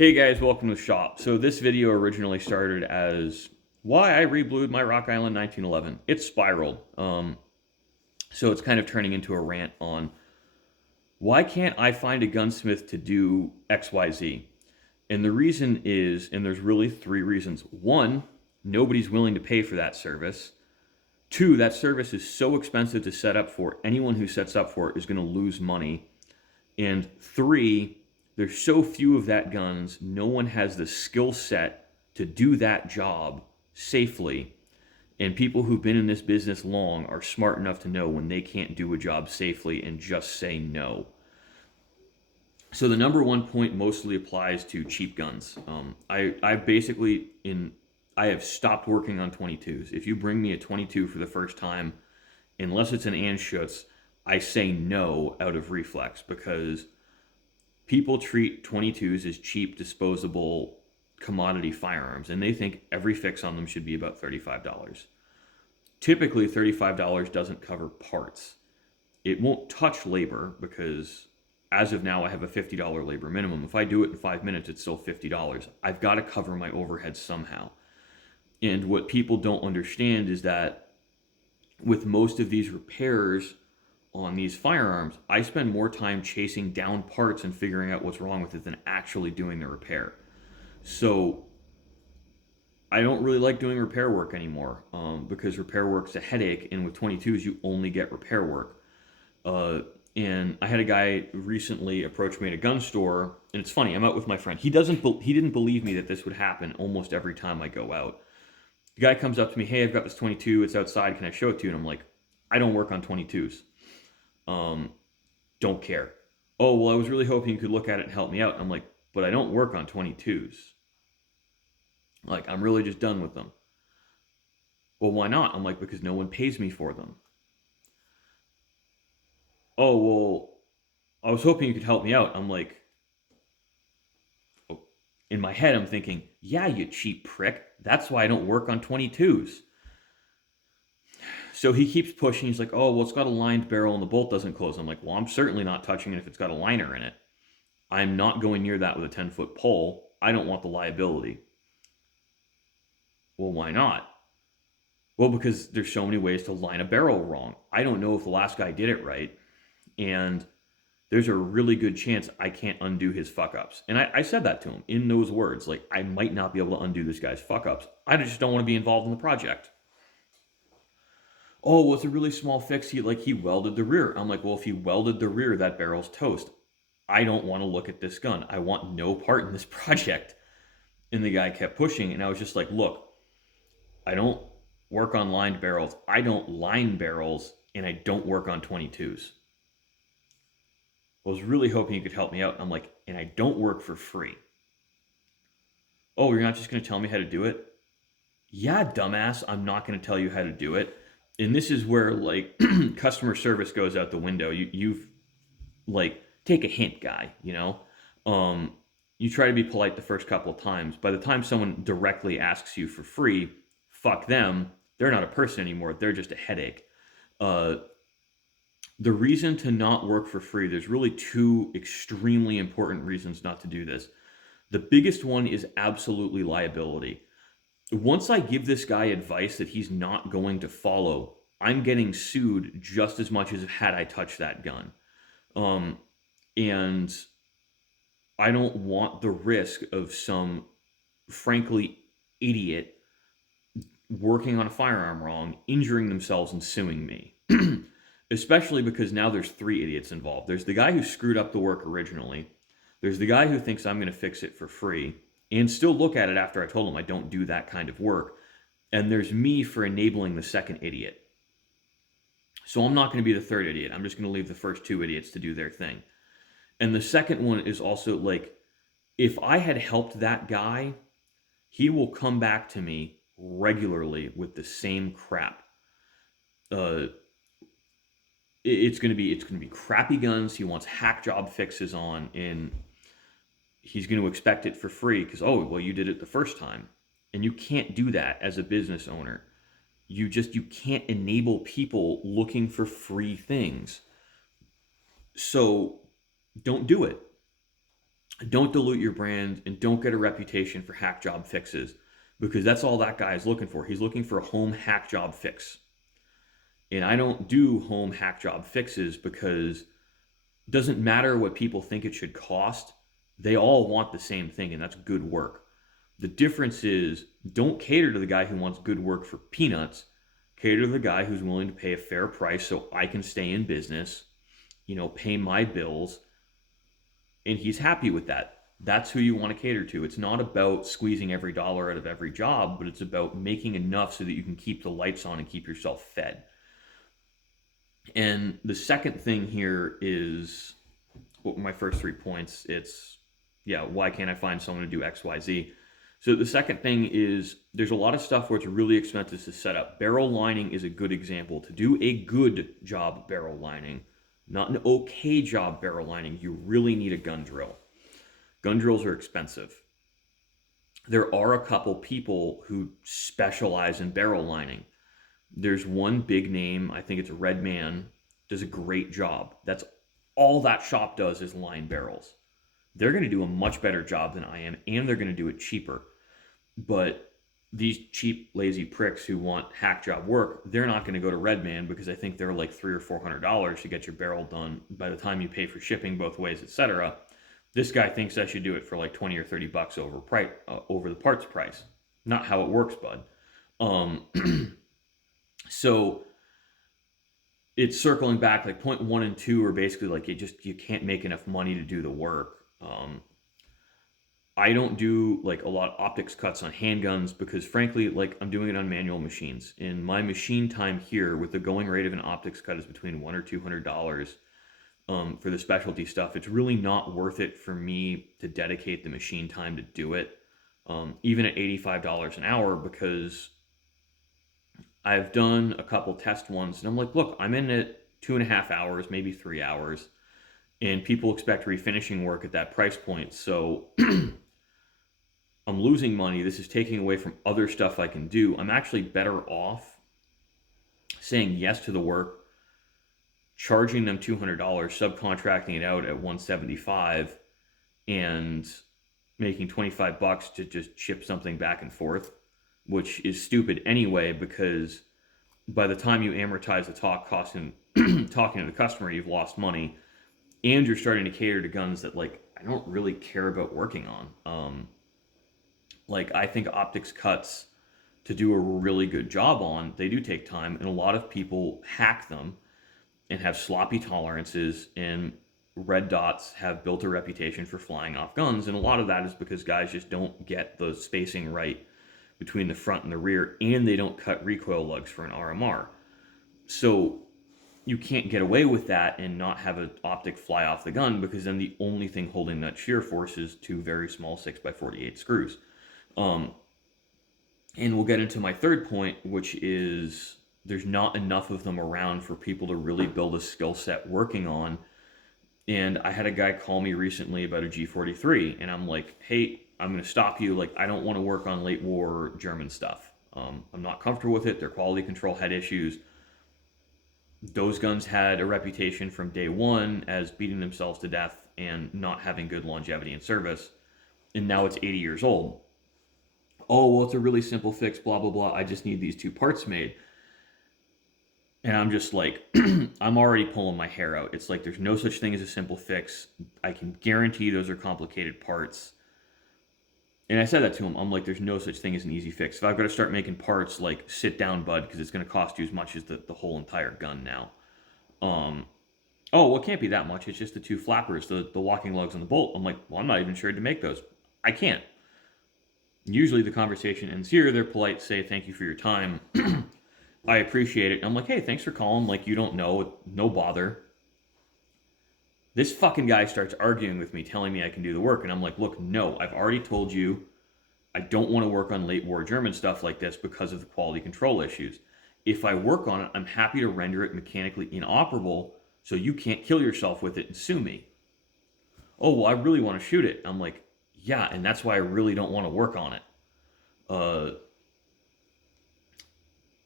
Hey guys, welcome to the shop. So this video originally started as why I reblued my Rock Island 1911. It spiraled. So it's kind of turning into a rant on why can't I find a gunsmith to do XYZ? And the reason is, and there's really three reasons. One, nobody's willing to pay for that service. Two, that service is so expensive to set up for. Anyone who sets up for it is going to lose money. And three, there's so few of that guns, no one has the skill set to do that job safely. And people who've been in this business long are smart enough to know when they can't do a job safely and just say no. So the number one point mostly applies to cheap guns. I basically I have stopped working on 22s. If you bring me a 22 for the first time, unless it's an Anschutz, I say no out of reflex because people treat 22s as cheap, disposable commodity firearms, and they think every fix on them should be about $35. Typically, $35 doesn't cover parts. It won't touch labor because, as of now, I have a $50 labor minimum. If I do it in 5 minutes, it's still $50. I've got to cover my overhead somehow. And what people don't understand is that with most of these repairs on these firearms, I spend more time chasing down parts and figuring out what's wrong with it than actually doing the repair. So I don't really like doing repair work anymore because repair work's a headache, and with 22s you only get repair work. And I had a guy recently approach me at a gun store, and it's funny. I'm out with my friend. He didn't believe me that this would happen almost every time I go out. The guy comes up to me, "Hey, I've got this 22. It's outside. Can I show it to you?" And I'm like, "I don't work on 22s. Um, don't care." "Oh, well, I was really hoping you could look at it and help me out." I'm like, "But I don't work on 22s. Like, I'm really just done with them." "Well, why not?" I'm like, "Because no one pays me for them." "Oh, well, I was hoping you could help me out." I'm like, oh. In my head, I'm thinking, "Yeah, you cheap prick. That's why I don't work on 22s. So he keeps pushing. He's like, "Oh, well, it's got a lined barrel and the bolt doesn't close." I'm like, "Well, I'm certainly not touching it if it's got a liner in it. I'm not going near that with a 10-foot pole. I don't want the liability." "Well, why not?" "Well, because there's so many ways to line a barrel wrong. I don't know if the last guy did it right. And there's a really good chance I can't undo his fuck ups." And I said that to him in those words. Like, I might not be able to undo this guy's fuck ups. I just don't want to be involved in the project. "Oh, well, it's a really small fix. He welded the rear." I'm like, "Well, if he welded the rear, that barrel's toast. I don't want to look at this gun. I want no part in this project." And the guy kept pushing, and I was just like, "Look, I don't work on lined barrels. I don't line barrels, and I don't work on 22s. I was really hoping you could help me out." I'm like, "And I don't work for free." "Oh, you're not just going to tell me how to do it?" "Yeah, dumbass, I'm not going to tell you how to do it." And this is where, like, customer service goes out the window. You've, like, take a hint, guy, you know? You try to be polite the first couple of times. By the time someone directly asks you for free, fuck them. They're not a person anymore. They're just a headache. Uh, the reason to not work for free, there's really two extremely important reasons not to do this. The biggest one is absolutely liability. Once I give this guy advice that he's not going to follow, I'm getting sued just as much as had I touched that gun. Um, and I don't want the risk of some, frankly, idiot working on a firearm wrong, injuring themselves, and suing me. Especially because now there's three idiots involved. There's the guy who screwed up the work originally. There's the guy who thinks I'm going to fix it for free and still look at it after I told him I don't do that kind of work. And there's me for enabling the second idiot. So I'm not going to be the third idiot. I'm just going to leave the first two idiots to do their thing. And the second one is also, like, if I had helped that guy, he will come back to me regularly with the same crap. Uh, it's gonna be crappy guns he wants hack job fixes on, and he's going to expect it for free because, oh, well, you did it the first time. And you can't do that as a business owner. You can't enable people looking for free things. So don't do it. Don't dilute your brand and don't get a reputation for hack job fixes, because that's all that guy is looking for. He's looking for a home hack job fix. And I don't do home hack job fixes because it doesn't matter what people think it should cost. They all want the same thing, and that's good work. The difference is, don't cater to the guy who wants good work for peanuts. Cater to the guy who's willing to pay a fair price so I can stay in business, pay my bills, and he's happy with that. That's who you want to cater to. It's not about squeezing every dollar out of every job, but it's about making enough so that you can keep the lights on and keep yourself fed. And the second thing here is, well, my first 3 points. It's, yeah, why can't I find someone to do X, Y, Z? So the second thing is, there's a lot of stuff where it's really expensive to set up. Barrel lining is a good example. To do a good job barrel lining, not an okay job barrel lining, you really need a gun drill. Gun drills are expensive. There are a couple people who specialize in barrel lining. There's one big name, I think it's Red Man, does a great job. That's all that shop does is line barrels. They're going to do a much better job than I am, and they're going to do it cheaper. But these cheap, lazy pricks who want hack job work, they're not going to go to Red Man because I think they're like $300 or $400 to get your barrel done by the time you pay for shipping both ways, etc. This guy thinks I should do it for like 20 or 30 bucks over the parts price. Not how it works, bud. So it's circling back, like point 1 and 2 are basically like you can't make enough money to do the work. I don't do like a lot of optics cuts on handguns because frankly, like I'm doing it on manual machines. And my machine time here with the going rate of an optics cut is between $100 or $200 for the specialty stuff. It's really not worth it for me to dedicate the machine time to do it, even at $85 an hour, because I've done a couple test ones and I'm like, look, I'm in it 2.5 hours, maybe 3 hours, and people expect refinishing work at that price point. So I'm losing money. This is taking away from other stuff I can do. I'm actually better off saying yes to the work, charging them $200, subcontracting it out at $175, and making 25 bucks to just ship something back and forth, which is stupid anyway, because by the time you amortize the talking to the customer, you've lost money, and you're starting to cater to guns that like I don't really care about working on. Like I think optics cuts, to do a really good job on, they do take time, and a lot of people hack them and have sloppy tolerances, and red dots have built a reputation for flying off guns, and a lot of that is because guys just don't get the spacing right between the front and the rear, and they don't cut recoil lugs for an RMR. So you can't get away with that and not have an optic fly off the gun, because then the only thing holding that shear force is two very small 6x48 screws. And we'll get into my third point, which is there's not enough of them around for people to really build a skill set working on. And I had a guy call me recently about a G43, and I'm like, hey, I'm going to stop you. Like, I don't want to work on late war German stuff. I'm not comfortable with it. Their quality control had issues. Those guns had a reputation from day one as beating themselves to death and not having good longevity in service. And now it's 80 years old. Oh, well, it's a really simple fix, blah, blah, blah. I just need these 2 parts made. And I'm just like, I'm already pulling my hair out. It's like, there's no such thing as a simple fix. I can guarantee those are complicated parts. And I said that to him. I'm like, there's no such thing as an easy fix. If I've got to start making parts, like, sit down, bud, because it's going to cost you as much as the whole entire gun now. Oh, well, it can't be that much. It's just the 2 flappers, the locking lugs on the bolt. I'm like, well, I'm not even sure to make those. I can't. Usually the conversation ends here. They're polite, say thank you for your time. I appreciate it. I'm like, hey, thanks for calling. Like, you don't know, no bother. This fucking guy starts arguing with me, telling me I can do the work. And I'm like, look, no, I've already told you I don't want to work on late war German stuff like this because of the quality control issues. If I work on it, I'm happy to render it mechanically inoperable so you can't kill yourself with it and sue me. Oh, well, I really want to shoot it. I'm like, yeah, and that's why I really don't want to work on it.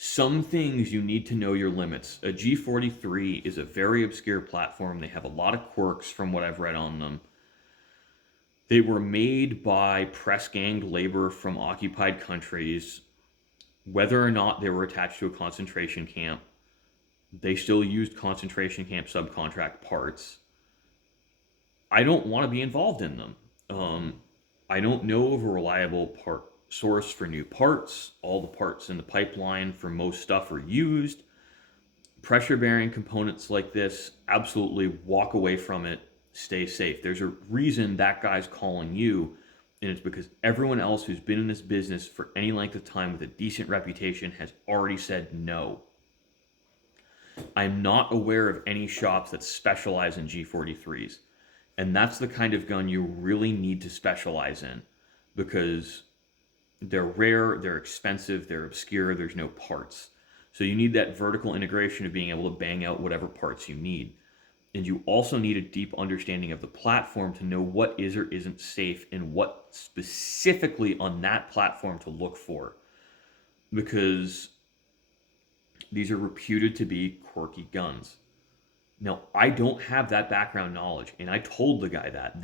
Some things you need to know your limits. A G43 is a very obscure platform. They have a lot of quirks from what I've read on them. They were made by press gang labor from occupied countries. Whether or not they were attached to a concentration camp, they still used concentration camp subcontract parts. I don't want to be involved in them. I don't know of a reliable part source for new parts. All the parts in the pipeline for most stuff are used. Pressure bearing components like this, absolutely walk away from it. Stay safe. There's a reason that guy's calling you, and it's because everyone else who's been in this business for any length of time with a decent reputation has already said no. I'm not aware of any shops that specialize in G43s. And that's the kind of gun you really need to specialize in, because they're rare, they're expensive, they're obscure, there's no parts. So you need that vertical integration of being able to bang out whatever parts you need. And you also need a deep understanding of the platform to know what is or isn't safe and what specifically on that platform to look for. Because these are reputed to be quirky guns. Now, I don't have that background knowledge, and I told the guy that.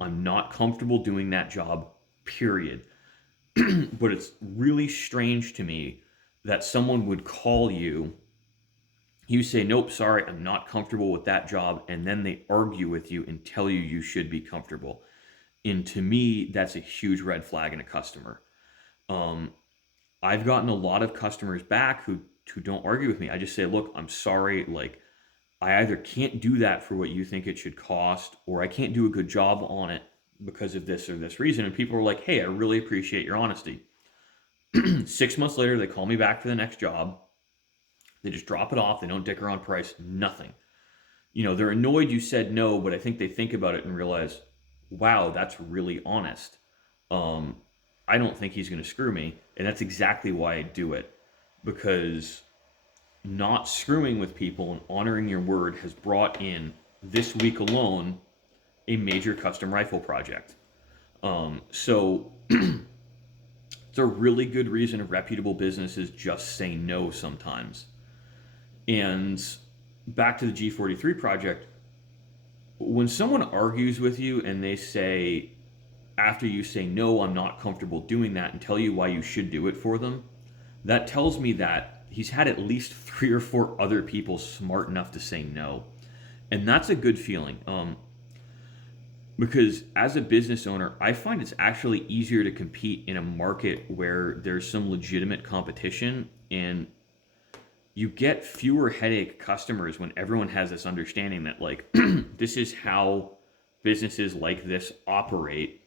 I'm not comfortable doing that job, period. But it's really strange to me that someone would call you, you say, nope, sorry, I'm not comfortable with that job, and then they argue with you and tell you you should be comfortable. And to me, that's a huge red flag in a customer. I've gotten a lot of customers back who don't argue with me. I just say, look, I'm sorry, like, I either can't do that for what you think it should cost, or I can't do a good job on it because of this or this reason. And people are like, hey, I really appreciate your honesty. 6 months later, they call me back for the next job. They just drop it off. They don't dick around price, nothing. They're annoyed you said no, but I think they think about it and realize, wow, that's really honest. I don't think he's going to screw me. And that's exactly why I do it. Because not screwing with people and honoring your word has brought in, this week alone, a major custom rifle project. So it's a really good reason reputable businesses just say no sometimes. And back to the G43 project, when someone argues with you and they say, after you say no, I'm not comfortable doing that, and tell you why you should do it for them, that tells me that he's had at least 3 or 4 other people smart enough to say no. And that's a good feeling. Because as a business owner, I find it's actually easier to compete in a market where there's some legitimate competition, and you get fewer headache customers when everyone has this understanding that, like, this is how businesses like this operate.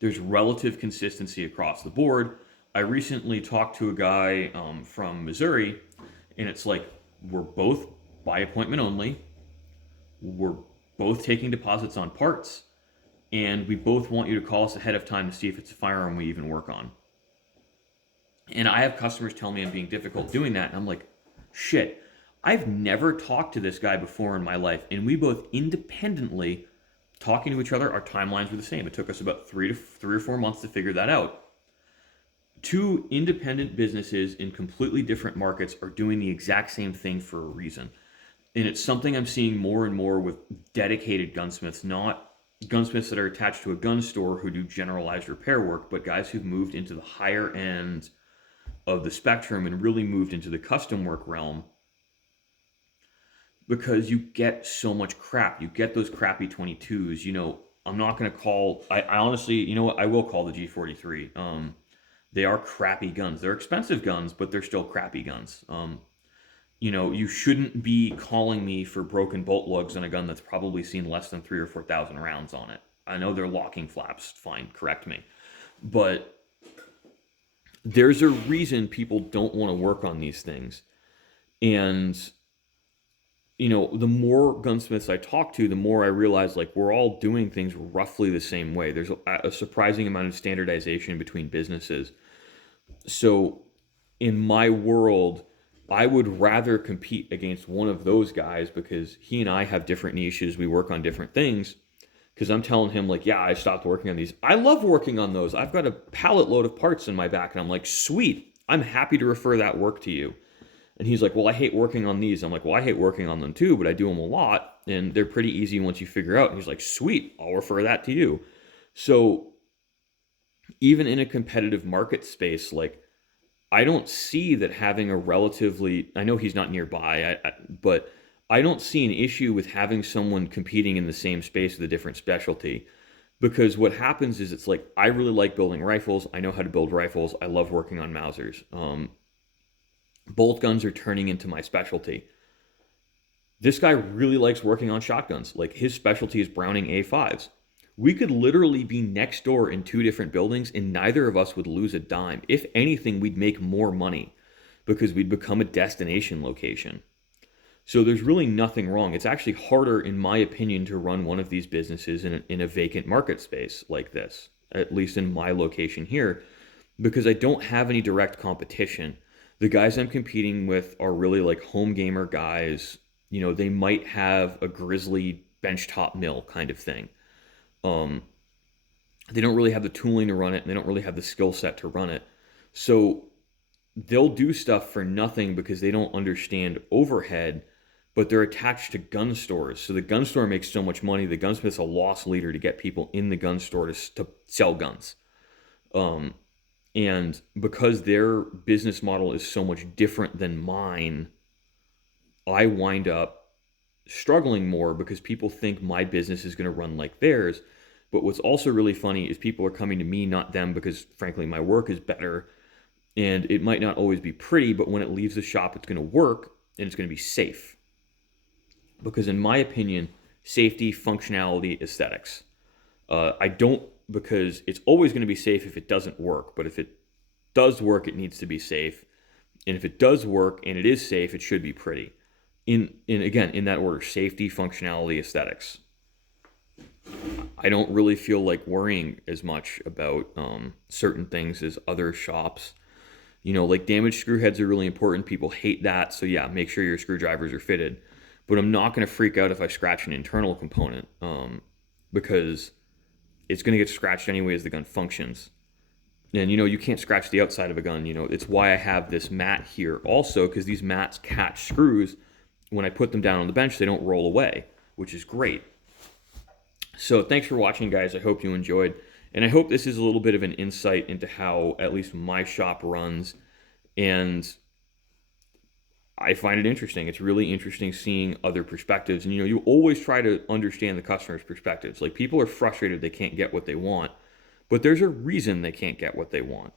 There's relative consistency across the board. I recently talked to a guy from Missouri, and it's like, we're both by appointment only. We're both taking deposits on parts, and we both want you to call us ahead of time to see if it's a firearm we even work on. And I have customers tell me I'm being difficult doing that, and I'm like, shit, I've never talked to this guy before in my life, and we both independently, talking to each other, our timelines were the same. It took us about 3 or 4 months to figure that out. 2 independent businesses in completely different markets are doing the exact same thing for a reason. And it's something I'm seeing more and more with dedicated gunsmiths, not gunsmiths that are attached to a gun store who do generalized repair work, but guys who've moved into the higher end of the spectrum and really moved into the custom work realm. Because you get so much crap. You get those crappy 22s. I'm not going to call, I honestly, you know what, I will call the G43. They are crappy guns. They're expensive guns, but they're still crappy guns. You shouldn't be calling me for broken bolt lugs on a gun that's probably seen less than 3,000 or 4,000 rounds on it. I know they're locking flaps, fine, correct me. But there's a reason people don't want to work on these things. And, the more gunsmiths I talk to, the more I realize, like, we're all doing things roughly the same way. There's a surprising amount of standardization between businesses. So in my world, I would rather compete against one of those guys because he and I have different niches. We work on different things. Because I'm telling him, like, yeah, I stopped working on these. I love working on those. I've got a pallet load of parts in my back. And I'm like, sweet, I'm happy to refer that work to you. And he's like, well, I hate working on these. I'm like, well, I hate working on them too, but I do them a lot. and they're pretty easy once you figure out. And he's like, sweet, I'll refer that to you. So even in a competitive market space, like I don't see that having a relatively, I know he's not nearby, but I don't see an issue with having someone competing in the same space with a different specialty. Because what happens is it's like, I really like building rifles. I know how to build rifles. I love working on Mausers. Bolt guns are turning into my specialty. This guy really likes working on shotguns. Like his specialty is Browning A5s. We could literally be next door in two different buildings and neither of us would lose a dime. If anything, we'd make more money because we'd become a destination location. So there's really nothing wrong. It's actually harder, in my opinion, to run one of these businesses in a vacant market space like this, at least in my location here, because I don't have any direct competition. The guys I'm competing with are really like home gamer guys. You know, they might have a Grizzly benchtop mill kind of thing. Um, they don't really have the tooling to run it, and they don't really have the skill set to run it. So they'll do stuff for nothing because they don't understand overhead, but they're attached to gun stores. So the gun store makes so much money. The gunsmith's a loss leader to get people in the gun store to sell guns. Um, and because their business model is so much different than mine, I wind up struggling more because people think my business is going to run like theirs. But what's also really funny is people are coming to me, not them, because frankly, my work is better. And it might not always be pretty, but when it leaves the shop, it's going to work and it's going to be safe. Because in my opinion, safety, functionality, aesthetics. I don't, because it's always going to be safe if it doesn't work. But if it does work, it needs to be safe. And if it does work and it is safe, it should be pretty. Again, in that order, safety, functionality, aesthetics. I don't really feel like worrying as much about certain things as other shops. You know, like damaged screw heads are really important. People hate that. So yeah, make sure your screwdrivers are fitted. But I'm not going to freak out if I scratch an internal component because it's going to get scratched anyway as the gun functions. And, you know, you can't scratch the outside of a gun. You know, it's why I have this mat here also, because these mats catch screws. When I put them down on the bench, they don't roll away, which is great. So thanks for watching, guys. I hope you enjoyed. And I hope this is a little bit of an insight into how at least my shop runs. And I find it interesting. It's really interesting seeing other perspectives. And, you know, you always try to understand the customer's perspectives. Like, people are frustrated they can't get what they want, but there's a reason they can't get what they want.